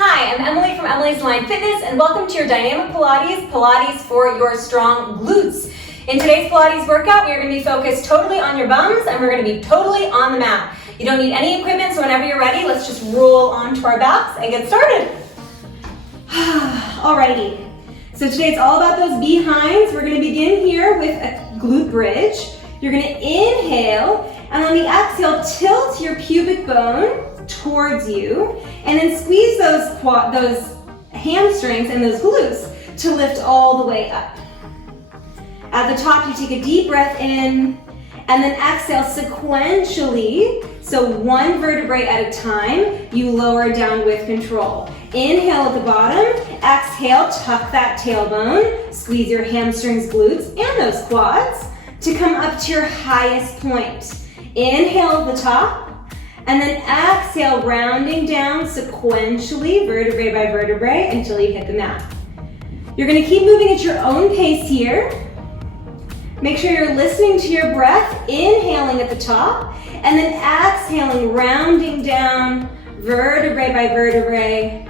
Hi, I'm Emily from Emily's Line Fitness, and welcome to your Dynamic Pilates, Pilates for your strong glutes. In today's Pilates workout, we are going to be focused totally on your bums, and we're going to be totally on the mat. You don't need any equipment, so whenever you're ready, let's just roll onto our backs and get started. Alrighty, so today it's all about those behinds. We're going to begin here with a glute bridge. You're going to inhale, and on the exhale, tilt your pubic bone towards you, and then squeeze those hamstrings and those glutes to lift all the way up. At the top, you take a deep breath in, and then exhale sequentially, so one vertebrae at a time, you lower down with control. Inhale at the bottom, exhale, tuck that tailbone, squeeze your hamstrings, glutes, and those quads to come up to your highest point. Inhale at the top, and then exhale, rounding down sequentially, vertebrae by vertebrae, until you hit the mat. You're gonna keep moving at your own pace here. Make sure you're listening to your breath, inhaling at the top, and then exhaling, rounding down, vertebrae by vertebrae,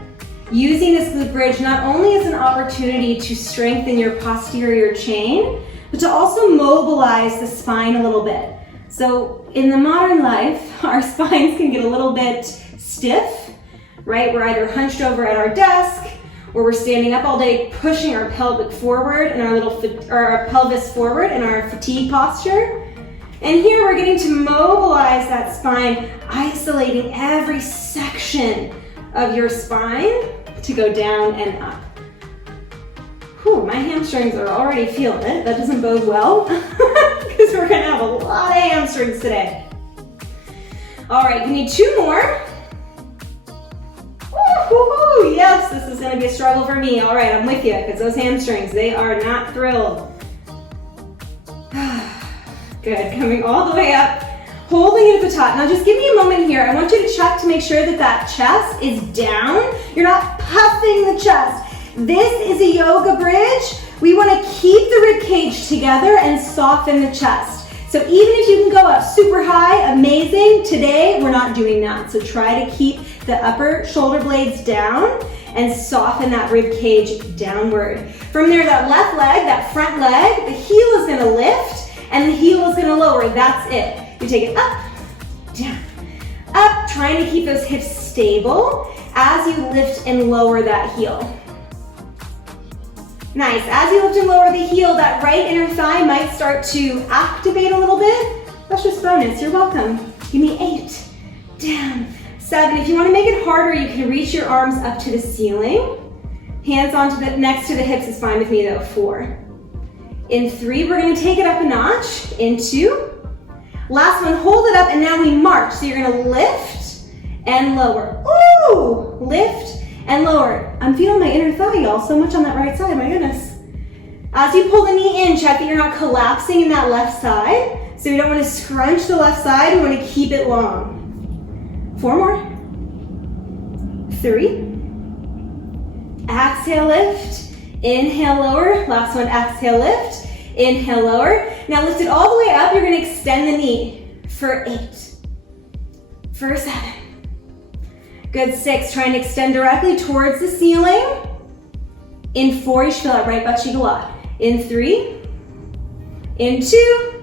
using this glute bridge not only as an opportunity to strengthen your posterior chain, but to also mobilize the spine a little bit. So in the modern life, our spines can get a little bit stiff, right? We're either hunched over at our desk, or we're standing up all day pushing our pelvic forward and our pelvis forward in our fatigue posture. And here we're getting to mobilize that spine, isolating every section of your spine to go down and up. Whew, my hamstrings are already feeling it. That doesn't bode well because we're gonna have a lot of hamstrings today. All right, you need two more. Woo-hoo-hoo. Yes, this is gonna be a struggle for me. All right, I'm with you because those hamstrings, they are not thrilled. Good, coming all the way up, holding it at the top. Now just give me a moment here. I want you to check to make sure that that chest is down. You're not puffing the chest. This is a yoga bridge. We want to keep the rib cage together and soften the chest. So even if you can go up super high, amazing. Today, we're not doing that. So try to keep the upper shoulder blades down and soften that rib cage downward. From there, that left leg, that front leg, the heel is going to lift and the heel is going to lower. That's it. You take it up, down, up, trying to keep those hips stable as you lift and lower that heel. Nice. As you lift and lower the heel, that right inner thigh might start to activate a little bit. That's just bonus. You're welcome. Give me 8, down, 7. If you want to make it harder, you can reach your arms up to the ceiling. Hands onto the next to the hips is fine with me though. 4. In 3, we're going to take it up a notch. In 2. Last one, hold it up, and now we march. So you're going to lift and lower. Ooh! Lift and lower. I'm feeling my inner thigh, y'all, so much on that right side, my goodness. As you pull the knee in, check that you're not collapsing in that left side. So you don't want to scrunch the left side, you want to keep it long. 4 more. 3. Exhale, lift. Inhale, lower. Last one, exhale, lift. Inhale, lower. Now lift it all the way up, you're going to extend the knee for 8. For 7. Good. 6, try and extend directly towards the ceiling. In 4, you should feel that right butt cheek a lot. In 3, in 2,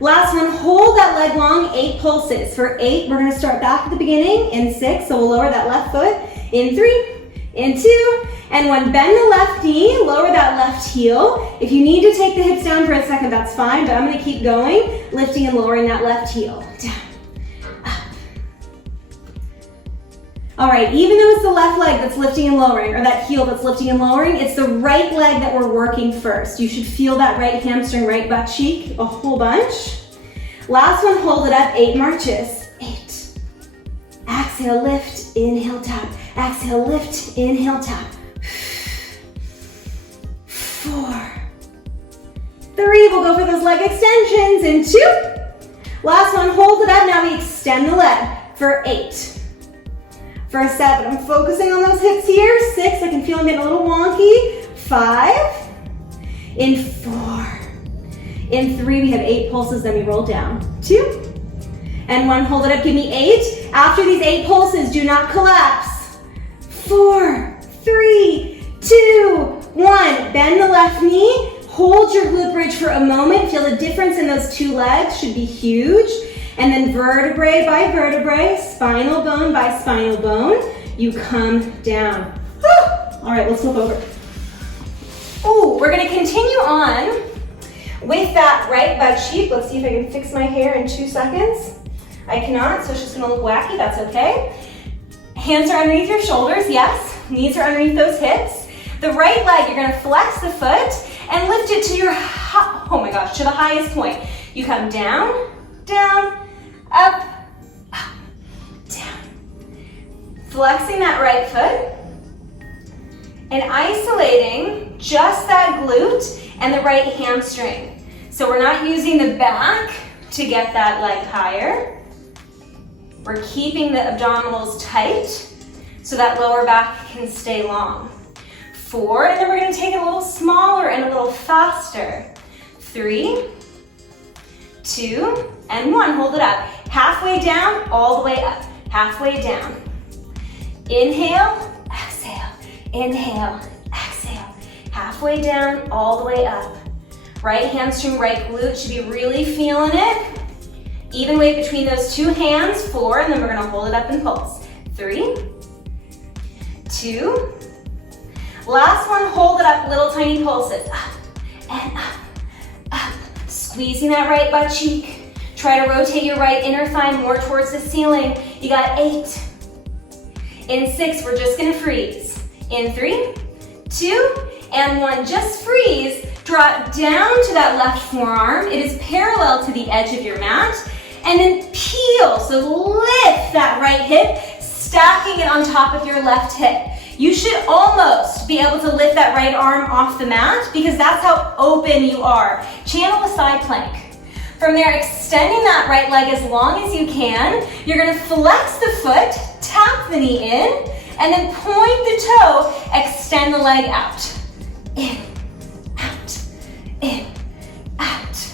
last one, hold that leg long, 8 pulses. For 8, we're gonna start back at the beginning. In 6, so we'll lower that left foot. In 3, in 2, and 1, bend the left knee, lower that left heel. If you need to take the hips down for a second, that's fine, but I'm gonna keep going, lifting and lowering that left heel. Down. All right, even though it's the left leg that's lifting and lowering, or that heel that's lifting and lowering, it's the right leg that we're working first. You should feel that right hamstring, right butt cheek, a whole bunch. Last one, hold it up, 8 marches. 8. Exhale, lift, inhale, tap. Exhale, lift, inhale, tap. 4. 3, we'll go for those leg extensions. In 2. Last one, hold it up, now we extend the leg for 8. For 7, I'm focusing on those hips here. 6, I can feel them getting a little wonky. 5. In 4. In 3, we have 8 pulses, then we roll down. 2. And 1, hold it up, give me 8. After these 8 pulses, do not collapse. 4, 3, 2, 1. Bend the left knee. Hold your glute bridge for a moment. Feel the difference in those two legs, should be huge. And then vertebrae by vertebrae, spinal bone by spinal bone, you come down. All right, let's flip over. Ooh, we're gonna continue on with that right butt cheek. Let's see if I can fix my hair in 2 seconds. I cannot, so it's just gonna look wacky, that's okay. Hands are underneath your shoulders, yes. Knees are underneath those hips. The right leg, you're gonna flex the foot and lift it to your, oh my gosh, to the highest point. You come down, down, up, up, down. Flexing that right foot and isolating just that glute and the right hamstring. So we're not using the back to get that leg higher. We're keeping the abdominals tight so that lower back can stay long. 4, and then we're gonna take it a little smaller and a little faster. 3, 2, and 1, hold it up. Halfway down, all the way up. Halfway down. Inhale, exhale, inhale, exhale. Halfway down, all the way up. Right hamstring, right glute, should be really feeling it. Even weight between those two hands, 4, and then we're gonna hold it up and pulse. 3, 2, last one, hold it up, little tiny pulses. Up and up, up. Squeezing that right butt cheek. Try to rotate your right inner thigh more towards the ceiling. You got 8. In 6, we're just gonna freeze. In 3, 2, and 1, just freeze. Drop down to that left forearm. It is parallel to the edge of your mat. And then peel, so lift that right hip, stacking it on top of your left hip. You should almost be able to lift that right arm off the mat because that's how open you are. Channel the side plank. From there, extending that right leg as long as you can. You're gonna flex the foot, tap the knee in, and then point the toe, extend the leg out. In, out, in, out.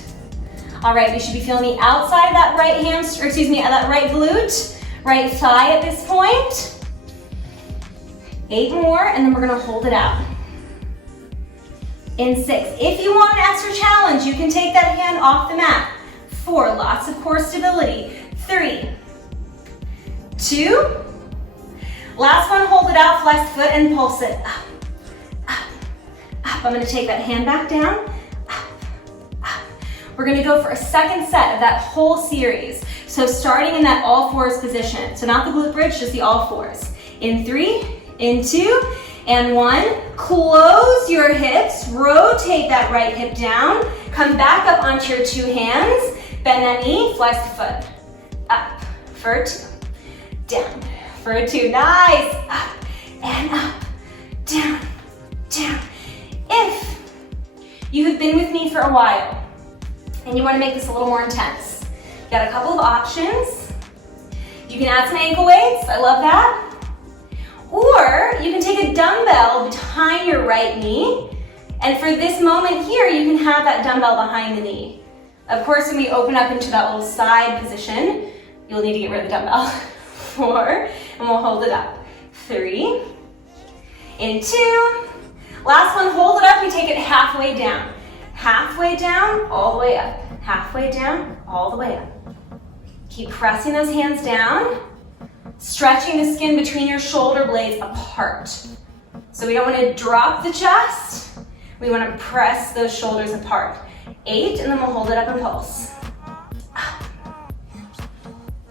All right, we should be feeling the outside of that right hamstring, that right glute, right thigh at this point. 8 more, and then we're gonna hold it out. In 6, if you want an extra challenge, you can take that hand off the mat. 4, lots of core stability. 3, 2, last one, hold it out, flex foot and pulse it. Up, up, up. I'm gonna take that hand back down. Up, up. We're gonna go for a second set of that whole series. So starting in that all fours position. So not the glute bridge, just the all fours. In 3, in 2, and 1. Close your hips, rotate that right hip down, come back up onto your 2 hands, bend that knee, flex the foot. Up for 2, down for 2, nice, up and up, down, down. If you have been with me for a while and you want to make this a little more intense, you got a couple of options. You can add some ankle weights, I love that. Or you can take a dumbbell behind your right knee, and for this moment here, you can have that dumbbell behind the knee. Of course, when we open up into that little side position, you'll need to get rid of the dumbbell. 4, and we'll hold it up. 3, in 2, last one, hold it up, we take it halfway down. Halfway down, all the way up. Halfway down, all the way up. Keep pressing those hands down. Stretching the skin between your shoulder blades apart. So we don't want to drop the chest. We want to press those shoulders apart. 8, and then we'll hold it up and pulse. Up.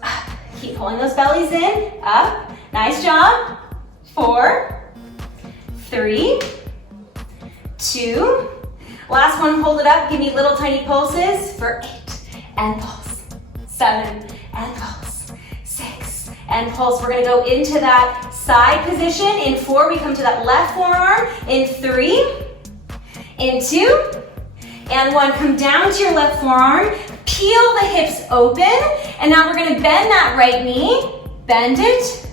Up. Keep pulling those bellies in. Up. Nice job. 4, 3, 2. Last one, hold it up. Give me little tiny pulses for 8, and pulse. 7, and pulse. And pulse. We're gonna go into that side position. In 4, we come to that left forearm. In 3, in 2, and 1, come down to your left forearm, peel the hips open, and now we're gonna bend that right knee, bend it,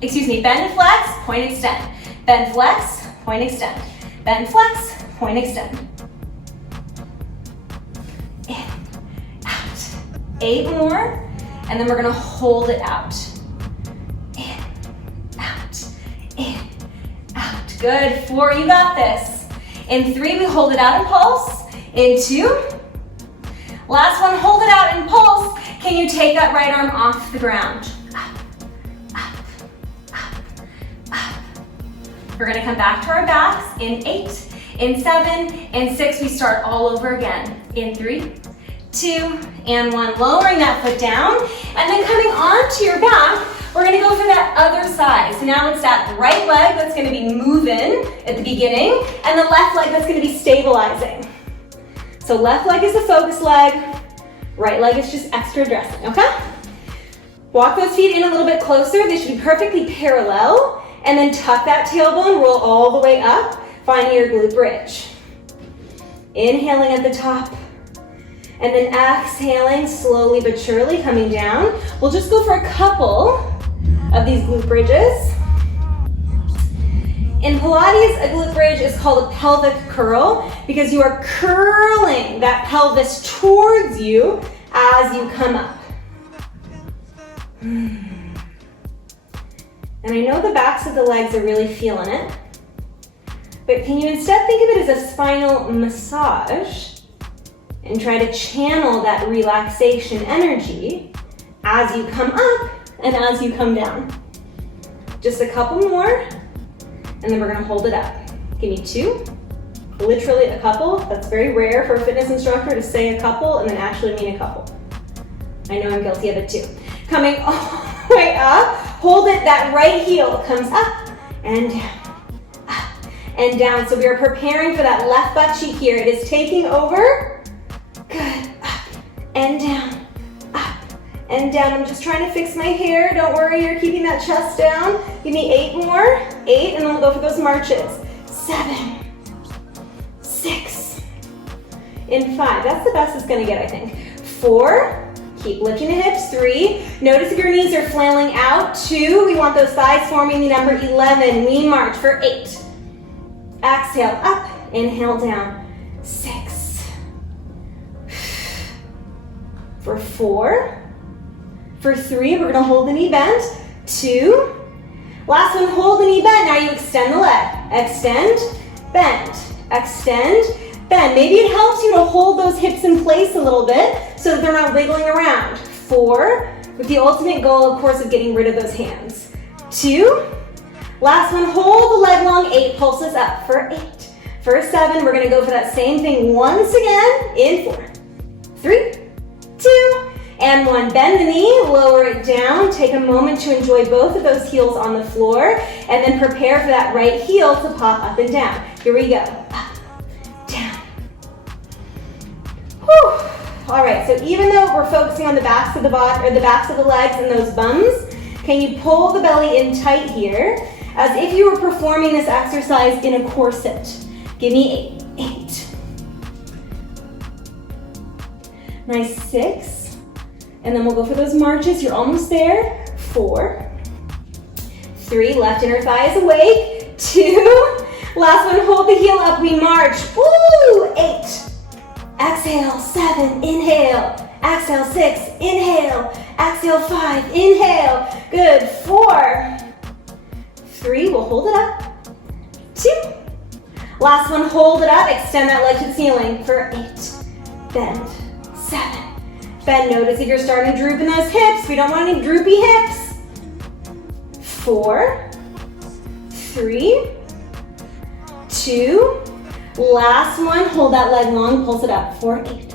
bend and flex, point extend. Bend, flex, point extend. Bend, flex, point extend. In, out. 8 more, and then we're gonna hold it out. In, out, in, Good. 4, you got this. In 3, we hold it out and pulse. In 2, last one, hold it out and pulse. Can you take that right arm off the ground? Up, up, up, up. We're gonna come back to our backs in 8, in 7, in 6, we start all over again. In 3, 2, and 1. Lowering that foot down, and then coming onto your back, we're gonna go for that other side. So now it's that right leg that's gonna be moving at the beginning, and the left leg that's gonna be stabilizing. So left leg is the focus leg, right leg is just extra dressing, okay? Walk those feet in a little bit closer. They should be perfectly parallel, and then tuck that tailbone, roll all the way up, finding your glute bridge. Inhaling at the top, and then exhaling slowly but surely, coming down. We'll just go for a couple of these glute bridges. In Pilates, a glute bridge is called a pelvic curl because you are curling that pelvis towards you as you come up. And I know the backs of the legs are really feeling it, but can you instead think of it as a spinal massage and try to channel that relaxation energy as you come up and as you come down. Just a couple more, and then we're gonna hold it up. Give me 2, literally a couple. That's very rare for a fitness instructor to say a couple and then actually mean a couple. I know I'm guilty of it too. Coming all the way up, hold it, that right heel comes up and down, up and down. So we are preparing for that left butt cheek here. It is taking over. Good, up and down, up and down. I'm just trying to fix my hair. Don't worry, you're keeping that chest down. Give me 8 more, 8, and then we'll go for those marches. 7, 6, in 5. That's the best it's gonna get, I think. 4, keep lifting the hips. 3, notice if your knees are flailing out. 2, we want those thighs forming the number 11. We march for 8. Exhale, up, inhale, down. 6. For 4, for 3, we're gonna hold the knee bent. 2, last one, hold the knee bent. Now you extend the leg. Extend, bend, extend, bend. Maybe it helps you to hold those hips in place a little bit so that they're not wiggling around. 4, with the ultimate goal, of course, of getting rid of those hands. 2, last one, hold the leg long. 8, pulses up for 8. For 7, we're gonna go for that same thing once again in 4, 3, 2, and 1. Bend the knee, lower it down. Take a moment to enjoy both of those heels on the floor, and then prepare for that right heel to pop up and down. Here we go. Up, down. Whew. All right, so even though we're focusing on the backs of the body, or the backs of the legs and those bums, can you pull the belly in tight here, as if you were performing this exercise in a corset? Give me 8. Nice. 6, and then we'll go for those marches. You're almost there. 4, 3, left inner thigh is awake. 2, last one, hold the heel up, we march. Woo, 8, exhale, 7, inhale, exhale, 6, inhale, exhale, 5, inhale, good. 4, 3, we'll hold it up. 2, last one, hold it up, extend that leg to the ceiling for 8, bend, 7, bend. Notice if you're starting to droop in those hips. We don't want any droopy hips. 4, 3, 2, last one, hold that leg long, pulse it up for 8,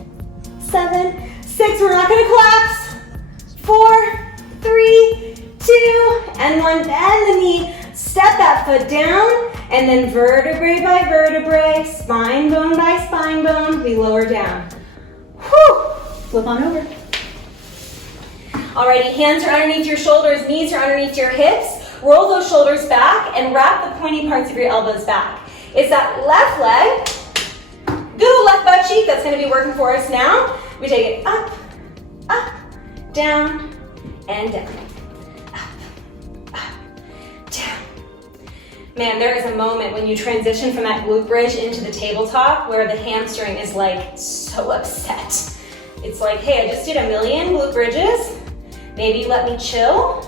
7, 6, we're not gonna collapse. 4, 3, 2, and 1, bend the knee, step that foot down, and then vertebrae by vertebrae, spine bone by spine bone, we lower down. Whew. Flip on over. Alrighty, hands are underneath your shoulders, knees are underneath your hips. Roll those shoulders back and wrap the pointy parts of your elbows back. It's that left leg, good old left butt cheek, that's gonna be working for us now. We take it up, up, down, and down. Up, up, down. Man, there is a moment when you transition from that glute bridge into the tabletop where the hamstring is like so upset. It's like, hey, I just did 1,000,000 glute bridges. Maybe you let me chill.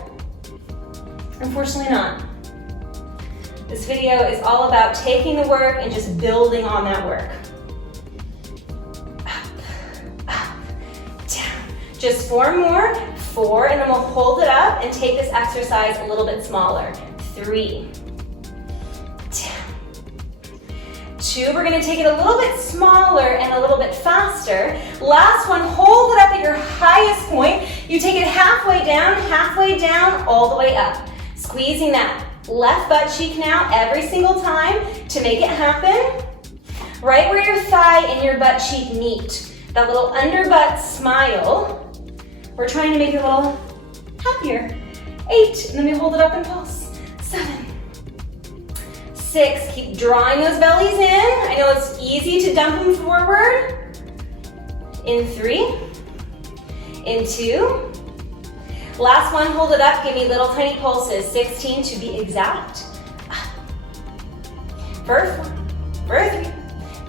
Unfortunately not. This video is all about taking the work and just building on that work. Up, up, down. Just 4 more. 4, and then we'll hold it up and take this exercise a little bit smaller. 3, down. 2, we're gonna take it a little bit smaller and a little bit faster. Last one, hold it up at your highest point. You take it halfway down, all the way up. Squeezing that left butt cheek now every single time to make it happen. Right where your thigh and your butt cheek meet. That little under butt smile. We're trying to make it a little happier. 8, and then we hold it up and pulse. 7, 6, keep drawing those bellies in. I know it's easy to dump them forward. In 3, in 2. Last one, hold it up, give me little tiny pulses. 16 to be exact. For 4, for 3,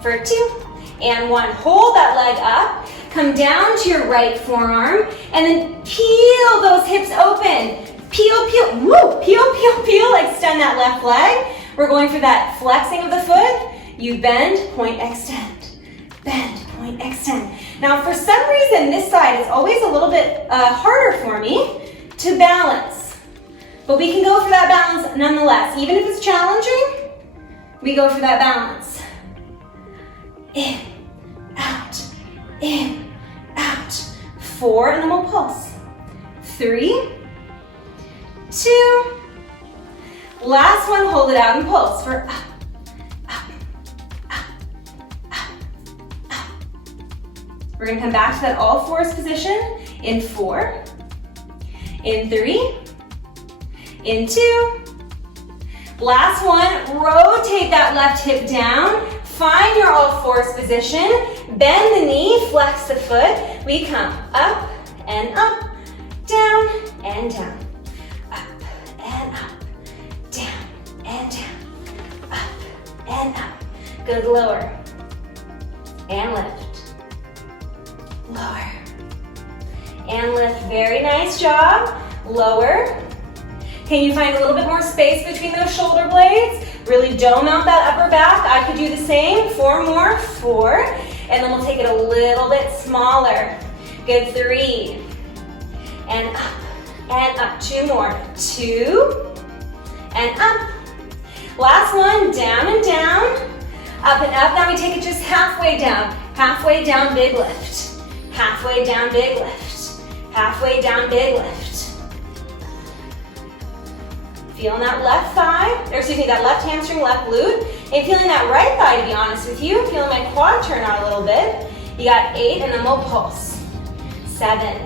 for 2, and 1. Hold that leg up. Come down to your right forearm and then peel those hips open. Peel, peel, woo, peel, peel, peel. Extend that left leg. We're going for that flexing of the foot. You bend, point, extend. Bend, point, extend. Now for some reason this side is always a little bit harder for me to balance. But we can go for that balance nonetheless. Even if it's challenging, we go for that balance. In, out, in, out. 4, and then we'll pulse. 3, 2. Last one, hold it out and pulse for up, up, up, up, up. We're gonna come back to that all fours position in 4, in 3, in 2. Last one, rotate that left hip down. Find your all fours position, bend the knee, flex the foot. We come up and up, down and down, up and up, down and down, up and up. Good, lower and lift, lower and lift. Very nice job. Lower. Can you find a little bit more space between those shoulder blades? Really dome out that upper back. I could do the same. 4 more. 4. And then we'll take it a little bit smaller. Good. 3. And up. And up. 2 more. 2. And up. Last one. Down and down. Up and up. Now we take it just halfway down. Halfway down, big lift. Halfway down, big lift. Halfway down, big lift. Feeling that left thigh, or excuse me, that left hamstring, left glute, and feeling that right thigh, to be honest with you. Feeling my quad turn out a little bit. You got 8, and then we'll pulse. 7.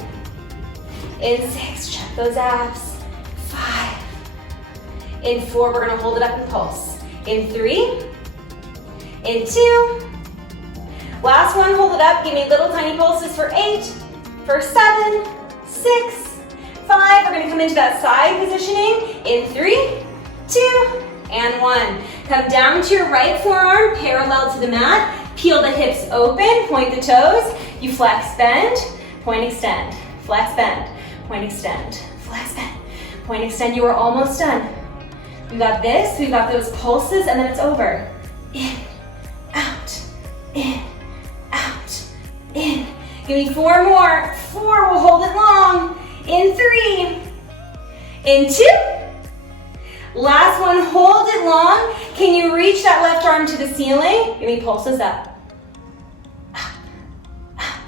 In 6, check those abs. 5. In 4, we're gonna hold it up and pulse. In 3. In 2. Last one, hold it up. Give me little tiny pulses for 8, for 7, 6, 5, we're gonna come into that side positioning in 3, 2, and 1. Come down to your right forearm, parallel to the mat. Peel the hips open, point the toes. You flex, bend, point, extend. Flex, bend, point, extend. Flex, bend, point, extend. You are almost done. We got this, we've got those pulses, and then it's over. In, out, in, out, in. Give me 4 more. 4, we'll hold it long. In 3, in 2, last one, hold it long. Can you reach that left arm to the ceiling? Give me pulses up. Up, up,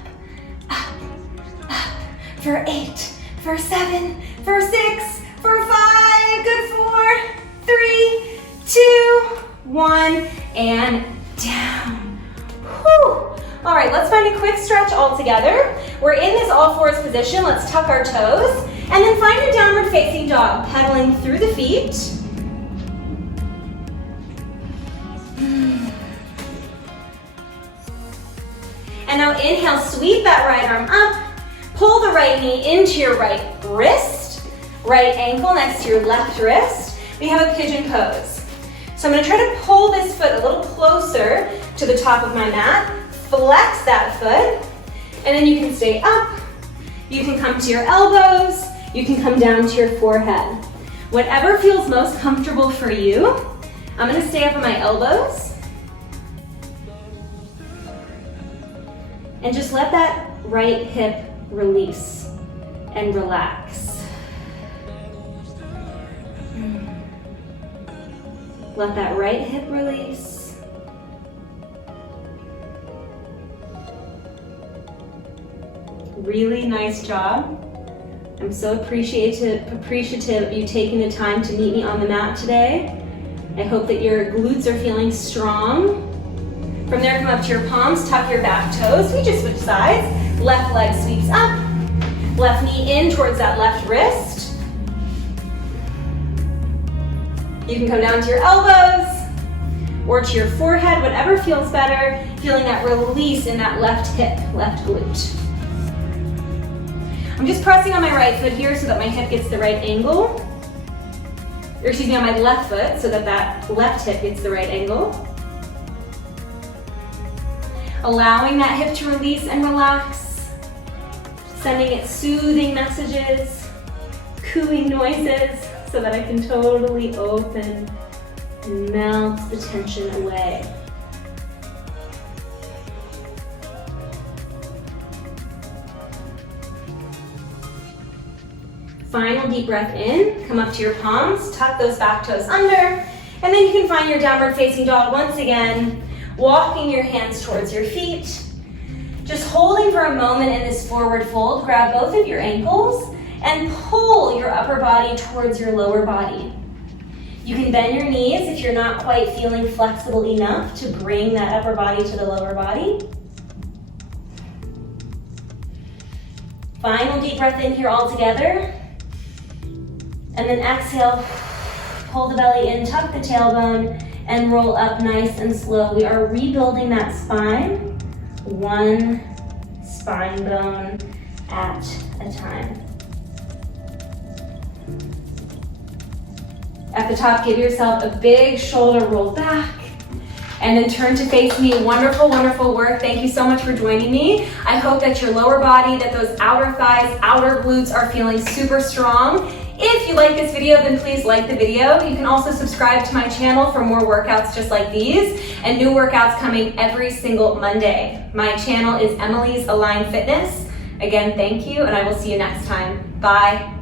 up, up. For 8, for 7, for 6, for 5, good, 4, 3, 2, 1, and down. Whew. All right, let's find a quick stretch all together. We're in this all fours position. Let's tuck our toes and then find a downward facing dog, pedaling through the feet. And now inhale, sweep that right arm up, pull the right knee into your right wrist, right ankle next to your left wrist. We have a pigeon pose. So I'm gonna try to pull this foot a little closer to the top of my mat. Flex that foot, and then you can stay up, you can come to your elbows, you can come down to your forehead. Whatever feels most comfortable for you, I'm gonna stay up on my elbows. And just let that right hip release and relax. Let that right hip release. Really nice job. I'm so appreciative of you taking the time to meet me on the mat today. I hope that your glutes are feeling strong. From there, come up to your palms, tuck your back toes. We just switch sides. Left leg sweeps up. Left knee in towards that left wrist. You can come down to your elbows or to your forehead, whatever feels better. Feeling that release in that left hip, left glute. I'm just pressing on my right foot here so that my hip gets the right angle. Or excuse me, on my left foot so that that left hip gets the right angle. Allowing that hip to release and relax. Sending it soothing messages, cooing noises so that I can totally open and melt the tension away. Final deep breath in, come up to your palms, tuck those back toes under, and then you can find your downward facing dog once again, walking your hands towards your feet. Just holding for a moment in this forward fold, grab both of your ankles and pull your upper body towards your lower body. You can bend your knees if you're not quite feeling flexible enough to bring that upper body to the lower body. Final deep breath in here all together. And then exhale, pull the belly in, tuck the tailbone, and roll up nice and slow. We are rebuilding that spine, one spine bone at a time. At the top, give yourself a big shoulder roll back, and then turn to face me. Wonderful, wonderful work. Thank you so much for joining me. I hope that your lower body, that those outer thighs, outer glutes are feeling super strong. If you like this video, then please like the video. You can also subscribe to my channel for more workouts just like these and new workouts coming every single Monday. My channel is Emily's Align Fitness. Again, thank you, and I will see you next time. Bye.